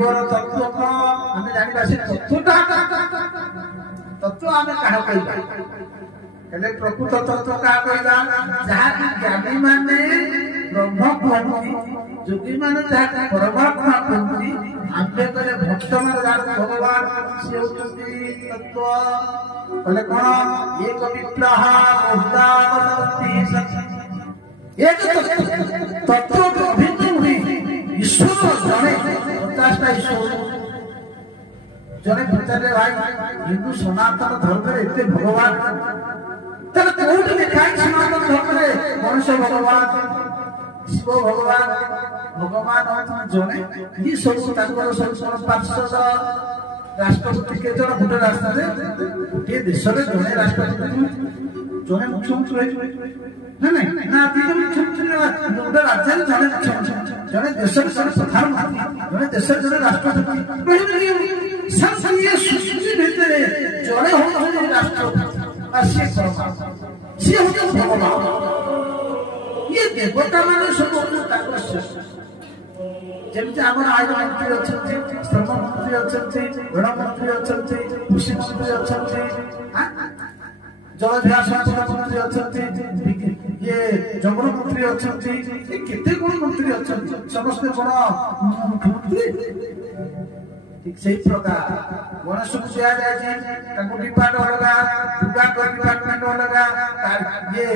जीवर तत्व कौन आम जाना से तत्वटा तत्व आम क्या कहले प्रकृत तत्व क्या कहला जहाँ ज्ञानी माने ब्रह्म कहती योगी माने जहाँ परमात्मा कहती आम्बे कहले भक्त माने जहाँ भगवान से होती तत्व कहले कौन एक विप्लव एक तत्व अभिन्न हुई ईश्वर जड़े 50टा ईश्वर जड़े पचारे भाई हिंदू सनातन धर्म एते भगवान तेरे कोट लिखा है सनातन धर्म रे मनुष्य भगवान शिव भगवान भगवान जड़े ये सब तांकर सब पार्षद राष्ट्रपति के जन गोटे रास्ता रे गोटे देश रे जड़े राष्ट्रपति जड़े मुख्यमंत्री ना नहीं ना तीन मुख्यमंत्री गोटे राज्य रे जड़े देश रे जड़े प्रधानमंत्री जड़े देश रे जड़े राष्ट्रपति सब ये सृष्टि भीतर जड़े हो राष्ट्रपति से होते भगवान ये देवता माने सब जमी आम आय मंत्री अच्छा श्रम मंत्री अच्छा ऋण मंत्री अच्छा कृषि मंत्री अच्छा जलधारा संपदा मंत्री अच्छा ये जंगल मंत्री अच्छा केते गुण मंत्री अच्छा समस्त गुण मुख्यमंत्री ठीक से प्रकार गणेश को दिया जाए डिपार्टमेंट अलगा दुर्गा डिपार्टमेंट अलगा ये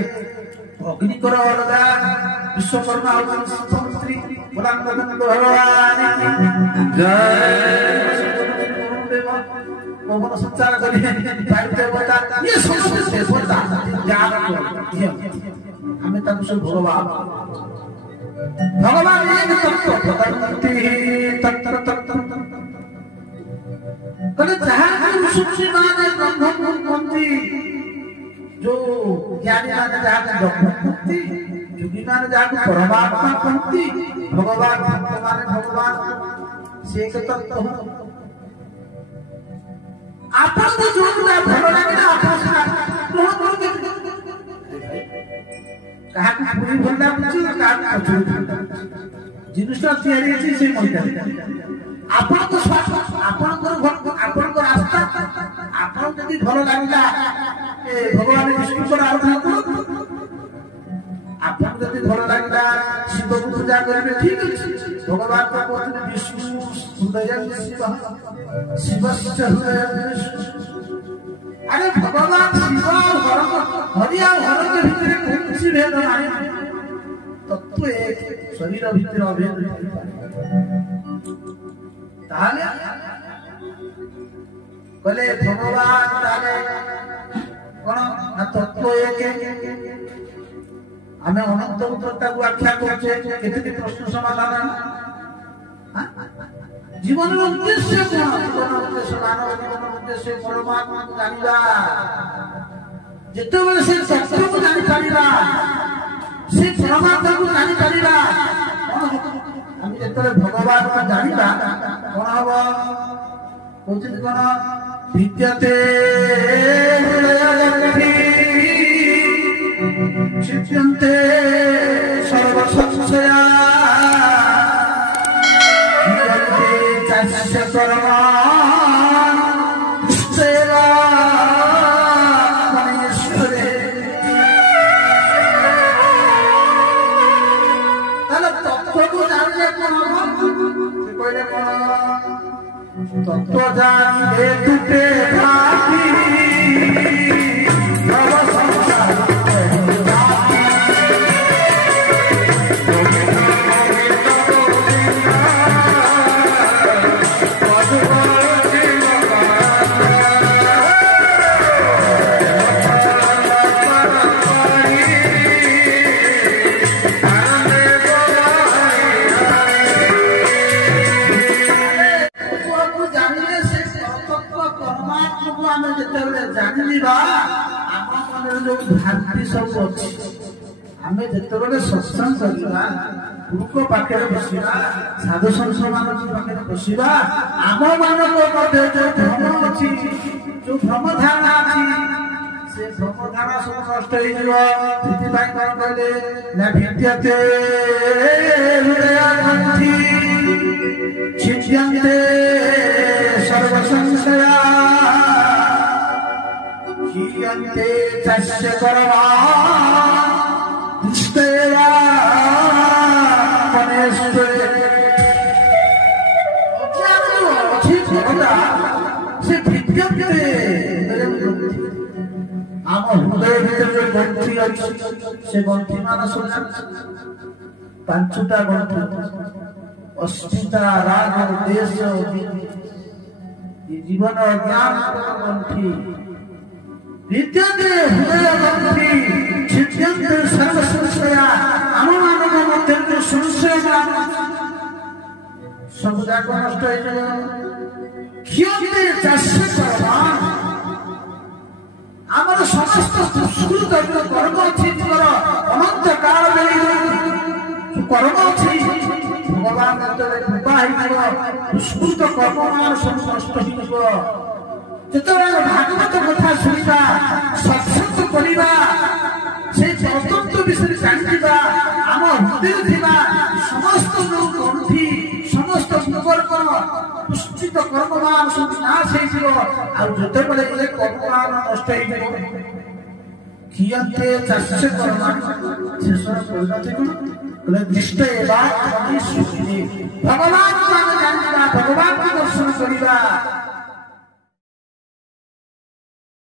अग्निकर अलगा विश्वकर्मा मंत्री भगवान पवन संचार करिए देवता ये समस्त देवता हमें तक सब भगवान भगवान एक तत्व तत्व तत्व कले जहाँ सुखी माने ब्रह्ममुक्ति जो ज्ञानी माने जहाँ ब्रह्ममुक्ति योगी माने जहाँ परमात्मा मुक्ति भगवान भक्त माने भगवान से एक तत्व आपन को जो भलो लगे ना आपन से कहा कि पूरी भंडा पूछो कहा कचौड़ी जिनिसटा तैयारी अछि से मइता आपन को आपन को रास्ता आपन यदि भलो लागला ए भगवान विष्णु को आराधना करो आपन यदि भलो लागला शिव को पूजा करबे ठीक अछि भगवान को कहते विष्णु हृदय शिव हृदय अरे भगवान शिव हरिया हर के भीतर कुछ भेद नहीं तत्व एक शरीर भीतर अभेद ताले बोले भगवान ताले कोन ना तत्व एक हमें अनंत उत्तरता को व्याख्या करछे केते प्रश्न समाधान जीवन उद्देश्य कोन जीवन उद्देश्य मानव जीवन उद्देश्य परमात्मा को जानिबा जेते बेले से सत्य को जानि पारिबा से परमात्मा को जानि पारिबा हम जेते भगवान को जानिबा कोन हबो कोचिन कोन विद्यते हृदयगंधि चित्यन्ते सर्व संशया नियन्ते चास्य कर्मा सेवा मनीश्वरे ताले तत्व को जानले कोन कहले कोन तत्व जानिले टूटे भाती भव संसार भ्रांति सब अच्छी आम जिते सत्संग करवा गुरु पाखे बसवा साधु संत मान पाखे बसवा आम मान जो भ्रम अच्छी जो भ्रम धारणा अच्छी से भ्रम धारणा सब नष्ट हो कहले ना भिद्यते हृदयगंधि छिद्यन्ते सर्वसंशया हीयन्ते तस्य कर्मा दृष्टेया मनेष्टे से भिद्यन्ते आम हृदय भीतर ग्रंथि अच्छी से ग्रंथि मानस पांचटा ग्रंथि अस्मिता राग देश जीवन ज्ञान ग्रंथि विद्यते हृदय ग्रंथि छिद्यन्ते सर्व संशया आम मानव मध्य संशय सब जाक नष्ट क्षीयते तस्य कर्मा आमर समस्त दुष्कृत कर्म अच्छी अनंत काल कर्म अच्छी भगवान दुष्कृत कर्म मान सब नष्ट होते भागवत कथा शुणा सत्संग करवा से तत्व विषय जाना आम हृदय थी समस्त जो ग्रंथि समस्त कुकर्म दुष्कृत कर्म मान सब नाश होते कर्म मान नष्ट कियन्ते तस्य कर्मा शेषर परिणति कौन निष्ठे भगवान मान जाना भगवान को दर्शन करवा